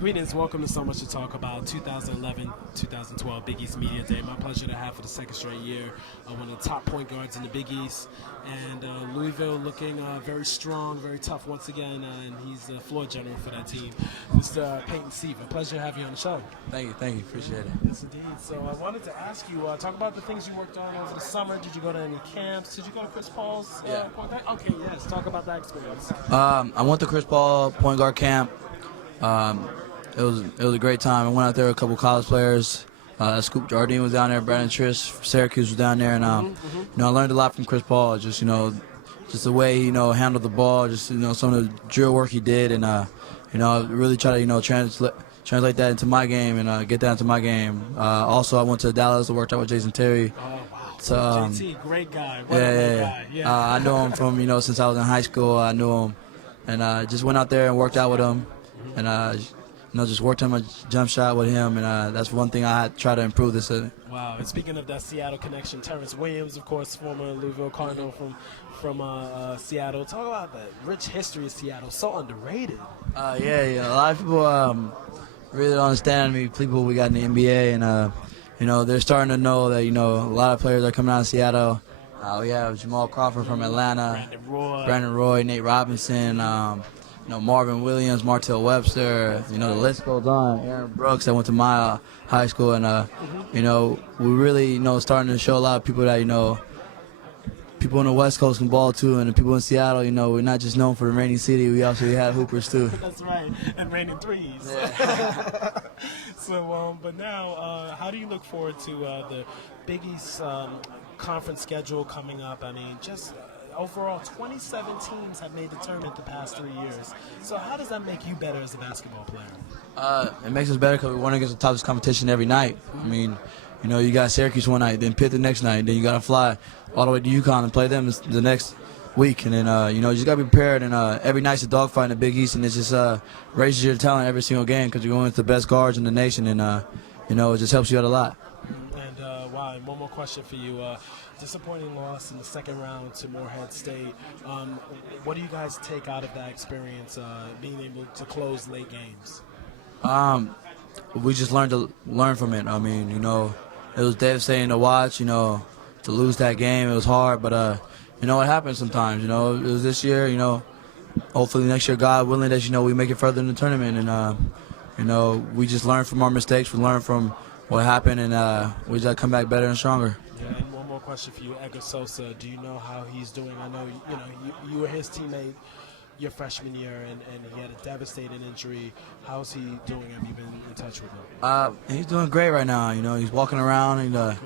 Greetings, welcome to So Much to Talk About 2011-2012 Big East Media Day. My pleasure to have for the second straight year one of the top point guards in the Big East. And Louisville looking very strong, very tough once again, and he's the floor general for that team, Mr. Peyton Siva. Pleasure to have you on the show. Thank you, appreciate it. Yes, indeed. So I wanted to ask you, talk about the things you worked on over the summer. Did you go to any camps? Did you go to Chris Paul's point guard? Okay, yes, talk about that experience. I went to Chris Paul point guard camp. It was a great time. I went out there with a couple college players. Scoop Jardine was down there. Brandon Triss from Syracuse was down there, and I learned a lot from Chris Paul. Just the way he handled the ball. Just some of the drill work he did, and really try to translate that into my game and get that into my game. Also, I went to Dallas. I worked out with Jason Terry. Oh wow, so, JT, great guy. What a great guy. Yeah. I knew him from since I was in high school. I knew him, and just went out there and worked out with him, and just worked on my jump shot with him, and that's one thing I try to improve this. Wow, and speaking of that Seattle connection, Terrence Williams, of course, former Louisville Cardinal from Seattle. Talk about the rich history of Seattle, so underrated. A lot of people really don't understand people we got in the NBA, and they're starting to know that a lot of players are coming out of Seattle. We have Jamal Crawford from Atlanta, Brandon Roy, Nate Robinson. Marvin Williams, Martell Webster, the list goes on. Aaron Brooks, that went to my high school, and we really starting to show a lot of people that people on the West Coast can ball too, and the people in Seattle, we're not just known for the rainy city. We also have hoopers too. That's right, and raining threes. Yeah. So, but now, how do you look forward to the Big East conference schedule coming up? I mean, just. Overall, 27 teams have made the tournament the past 3 years. So how does that make you better as a basketball player? It makes us better because we run against the toughest competition every night. I mean, you got Syracuse one night, then Pitt the next night, then you got to fly all the way to UConn and play them the next week. And then, you just got to be prepared. And every night's a dogfight in the Big East, and it just raises your talent every single game because you're going with the best guards in the nation, and, it just helps you out a lot. And, wow, and one more question for you. Disappointing loss in the second round to Morehead State. What do you guys take out of that experience, being able to close late games? We just learn from it. I mean, it was devastating to watch. To lose that game, it was hard. But it happens sometimes. It was this year. Hopefully next year, God willing, that we make it further in the tournament. And we just learn from our mistakes. We learn from what happened, and we just come back better and stronger. Yeah, and one more question for you, Edgar Sosa. Do you know how he's doing? I know you were his teammate your freshman year, and he had a devastating injury. How's he doing? Have you been in touch with him? He's doing great right now. He's walking around, and good.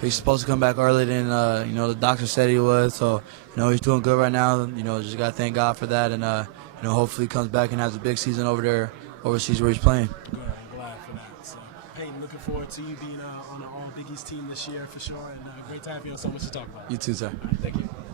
he's supposed to come back earlier than the doctor said he would. So he's doing good right now. Just gotta thank God for that, and hopefully he comes back and has a big season over there overseas where he's playing. Good. I'm glad for that. So, hey, looking forward to you being on the All Big East team this year for sure, and great to have you on So Much to Talk About. You too, sir. Thank you.